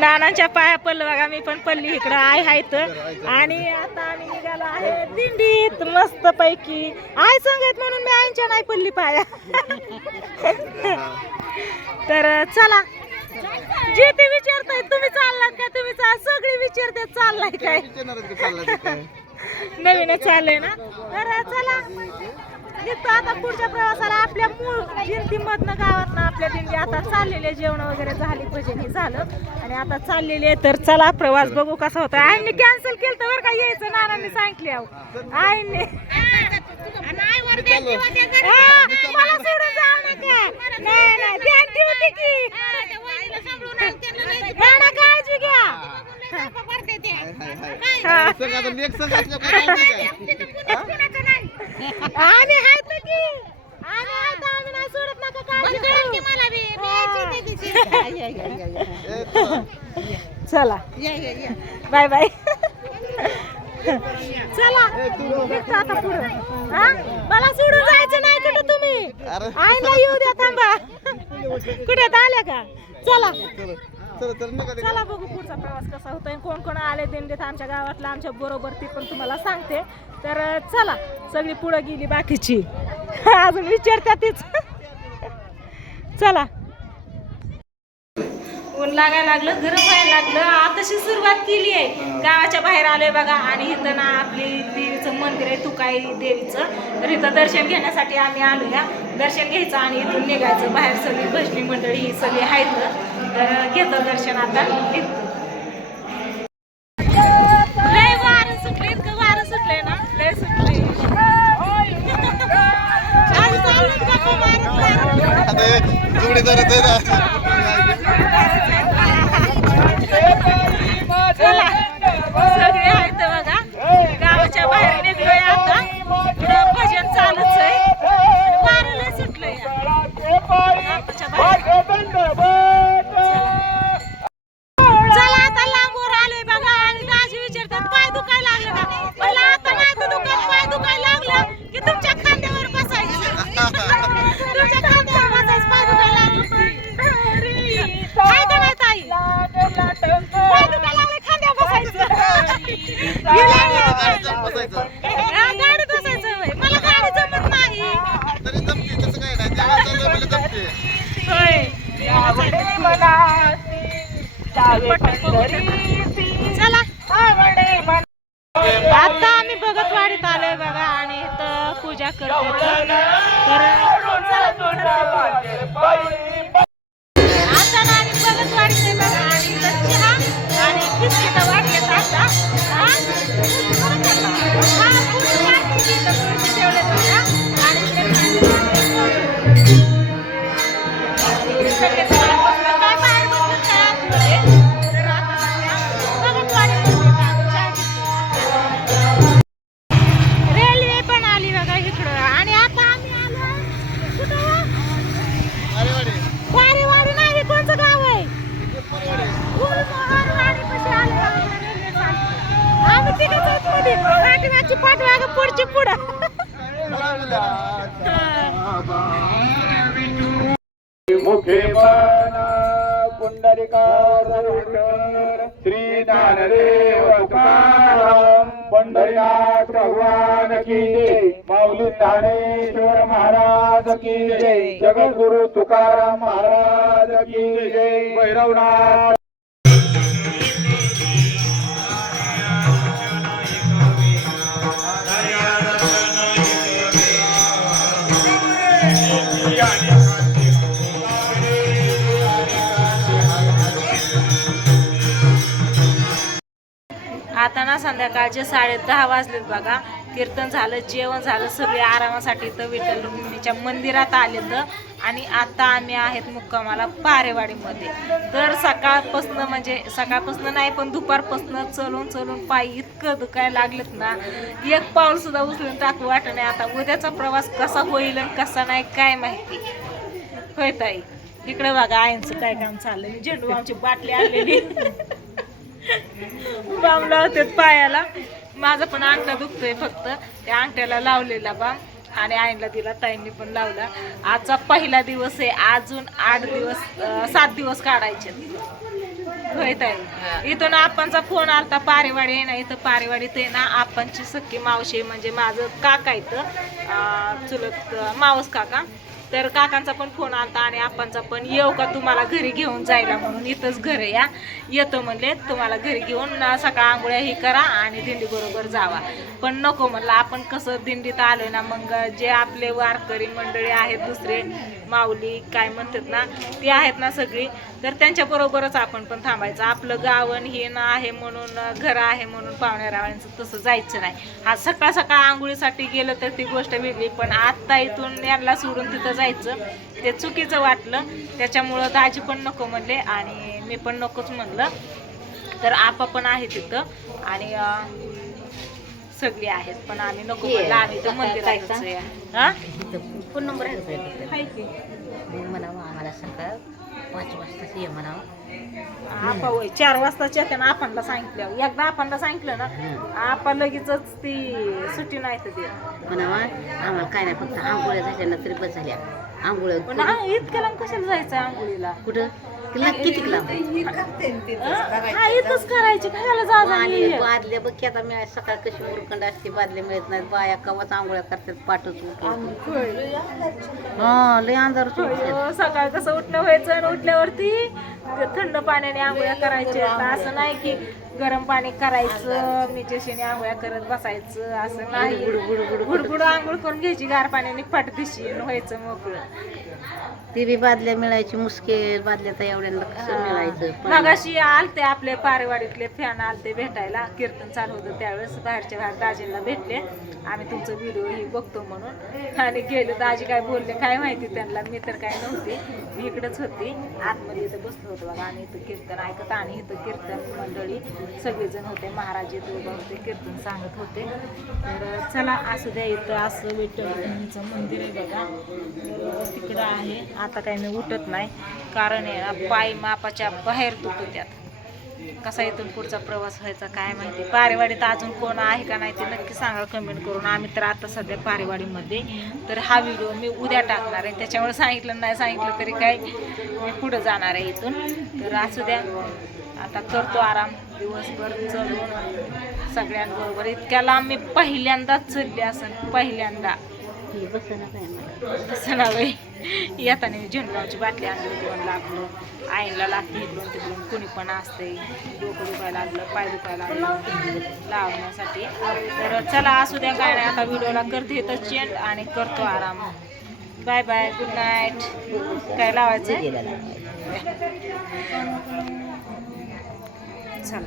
नानांच्या पाया पडलं बघा, मी पण पडली इकडं आय हाय तर. आणि आता आम्ही निघालो आहे दिंडीत मस्त पैकी. आय सांगत म्हणून मी आईच्या नाही पडली पाया. तर चला, जे ते विचारताय तुम्ही चाललात का, तुम्ही सगळी विचारते चाललाय काय, नवीनच चाललंय ना. तर चला निघतो आता पुढच्या प्रवासाला. आपल्या मूळ जिंतीमधनं गावातनं आपल्या दिंडी आता चाललेले, जेवण वगैरे झाली, भजन झालं आणि आता चाललेली आहे. तर चला प्रवास बघू कसा होता. आईने कॅन्सल केलं तर बरं का, यायचं नानांनी सांगितले. आईने मला सोडून जाऊ नका. नाही नाही ध्यान होती की नाना, काळजी घ्या. आम्ही आहेत की, आम्ही आहेत, आम्ही नाही सोडत, नका काळजी करू. चला बाय बाय. चला निघतो आता पुढं. मला सोडून जायचं नाही कुठं तुम्ही. आईला येऊ द्या, थांबा. कुठे आल्या का? चला चला बघू पुढचा प्रवास कसा होतोय, कोण कोण आले दिंडीत आमच्या गावातला आमच्या बरोबर, ती पण तुम्हाला सांगते. तर चला, सगळी पुढं गेली बाकीची अजून विचारत्या तीच. चला, ऊन लागायला लागलं, गरम व्हायला लागलं. आताशी सुरुवात केली आहे. गावाच्या बाहेर आलोय बघा आणि इथं ना आपली देवीचं मंदिर आहे, तुकाई देवीचं. तर इथं दर्शन घेण्यासाठी आम्ही आलो या. दर्शन घ्यायचं आणि इथून निघायचं. बाहेर सगळी भजनी मंडळी ही सगळी आहेत. तर घेतो दर्शन आता. लय वारं सुटले, इतकं वारं सुटलंय ना, लय सुटलंय. सगळे आहेत बघा. गावाच्या बाहेर निघलोय आता. पुढं भजन चालूच आहे. वारं लय सुटलंय गावाच्या बाहेर. चला आता लांबवर आलोय बघा आणि दाजी विचारतात पाय दुखायला लागलं का. मला आता नाही तर दुखत, पाय दुखायला लागलं की तुमच्या खांद्यावर बसायचं. तुमच्या खांद्यावर बसायचं, पाय दुखायला लागलं. काय का नाही ताई, पाय दुखायला लागलं खांद्यावर बसायचं. गाडीत बसायचं. मला गाडी जमत नाही. चला आता आम्ही बघत वाडीत आलोय बघा आणि इथं पूजा करते. तर आता ना आम्ही बघत वाडीत आहे बघा आणि इथं चहा आणि बिस्किट वाटलेत आता. रेल्वे पण आली बघा इकडं आणि आता आम्ही आलो कुठं, वारेवाडी नाही, कोणचं गाव आहे, आम्ही तिकडे पाठीमागची पाठीमाग पुढची पुढं. मुखे पुंडलिकाधर श्री ज्ञानदेव तुकाराम पंढरीनाथ भगवान की जय. माऊली ज्ञानेश्वर महाराज की जय. जगद्गुरु तुकाराम महाराज की जय. भैरवनाथ आता ना संध्याकाळचे 10:30 वाजलेत बघा. कीर्तन झालं, जेवण झालं, सगळे आरामासाठी तर विठ्ठल रुक्मिणीच्या मंदिरात आलेत. आणि आता आम्ही आहेत मुक्कामाला पारेवाडीमध्ये. तर सकाळपासून नाही पण दुपारपासून चलून चलून पाय इतकं दुखायला लागलेत ना, एक पाऊल सुद्धा उचलून टाकू वाटत नाही. आता उद्याचा प्रवास कसा होईल आणि कसा नाही काय माहिती. होय ताई, इकडे बघा आईंचं काय काम चाललंय. झेंडू आमची बाटली आणलेली बाम लावतात पायाला. माझा पण अंगठा दुखतोय, फक्त त्या अंगठ्याला लावलेला बाम आणि आईला दिला, ताईंनी पण लावला. आजचा पहिला दिवस आहे, अजून 7 दिवस काढायचे. होय ताई. इथून आपणचा फोन आलता पारेवाडी आहे ना, इथं पारेवाडीत आहे ना आपणची सख्खी मावशी म्हणजे माझं काका इथं चुलत मावस काका. तर काकांचा पण फोन आलता आणि आपणचा पण येऊ का तुम्हाला घरी घेऊन जायला म्हणून. इथंच घर या येतो म्हणले तुम्हाला घरी घेऊन सकाळ आंघोळ्या ही करा आणि दिंडी बरोबर जावा. पण नको म्हणलं आपण कसं दिंडीत आलोय ना, मग जे आपले वारकरी मंडळी आहेत दुसरे माऊली काय म्हणतात ना ती आहेत ना सगळी, तर त्यांच्या बरोबरच आपण पण थांबायचं. आपलं गावन हे ना आहे म्हणून घर आहे म्हणून पाहुण्यारावांचं तसं जायचं नाही. हा सकाळ सकाळ आंघोळीसाठी गेलं तर ती गोष्ट वेगळी, पण आत्ता इथून यांना सोडून तिथं जायचं ते चुकीचं वाटलं. त्याच्यामुळं दाजी पण नको म्हणले आणि मी पण नकोच म्हणलं. तर आपा पण आहे तिथं आणि सगळी आहेत, पण आम्ही नको म्हणलं. आम्ही तर मंदिरात हा फोन नंबर आहे हाय की म्हणावं आम्हाला सकाळ 5 वाजताच ये म्हणावं. आपा होय 4 वाजताच्या त्यानं आपणला सांगितलं. एकदा आपणला सांगितलं ना आपा लगेचच ती सुट्टी नाही तर ते म्हणावा आम्हाला काय नाही, फक्त आंघोळ्या झाल्या ना तरी बस झाल्या. आंघोळ्या पण इतक्या लांब कशाला जायचं आंघोळीला? कुठं तिला किती लांब हा इथंच करायची कशाला जा बादल्या बघ की आता मी सकाळ कशी मुरखंड असते, बादल्या मिळत नाहीत. बाया कवाच आंघोळ्या करतात पाठच उठून. हा लय अंधार सकाळ कसं उठणं व्हायचं आणि उठल्यावरती ते थंड पाण्याने आंघोळ्या करायच्या. असं नाही की गरम पाणी करायचं मिरचीने आंघोळ्या करत बसायचं असं नाही. गुडगुड आंघोळ करून घ्यायची गार पाण्याने पाठदिशी व्हायचं मोकळं. ती बी बादल्या मिळायची मुश्किल. बादल्या तर एवढ्यांना कसं मिळायचं. मगाशी आलते आपले पारेवाडीतले फॅन आलते भेटायला. कीर्तन चालू होतं त्यावेळेस बाहेरच्या बाहेर दाजींना भेटले. आम्ही तुमचं व्हिडिओ ही बघतो म्हणून आणि गेलो. दाजी काय बोलले काय माहिती त्यांना, मी तर काय नव्हती, मी इकडेच होती आतमध्ये. इथं बसलो होतो बघा आणि इथं कीर्तन ऐकत आणि इथं कीर्तन मंडळी सगळेजण होते. महाराज इथं उभं होते कीर्तन सांगत होते. तर चला असू द्या. इथं असं विठ्ठल रुक्मिणीचं मंदिर आहे बघा. तर तिकडं आहे. आता काही मी उठत नाही कारण आहे ना पाय मापाच्या बाहेर दुखत्यात. कसा इथून पुढचा प्रवास व्हायचा काय माहिती. पारेवाडीत अजून कोण आहे का नाही ते नक्की सांगा कमेंट करून. आम्ही तर आता सध्या पारेवाडीमध्ये. तर हा व्हिडिओ मी उद्या टाकणार आहे, त्याच्यामुळे सांगितलं नाही सांगितलं तरी काय मी पुढं जाणार आहे इथून. तर असू द्या आता करतो आराम दिवसभर चलून सगळ्यांबरोबर. इतक्या लांब मी पहिल्यांदाच चलले असं पहिल्यांदा. तसं ना बाई येताना मी झेंडूची बाटली आणली होती म्हणलं आपलं आईला लागते इकडून तिकडून कुणी पण असते. डोकं दुखायला लागलं पाय दुखायला लागलं लावण्यासाठी. तर चला असू द्या काय नाही. आता व्हिडिओला करते तर चेंज आणि करतो आराम. Bye bye good night. काय लावायचं चला.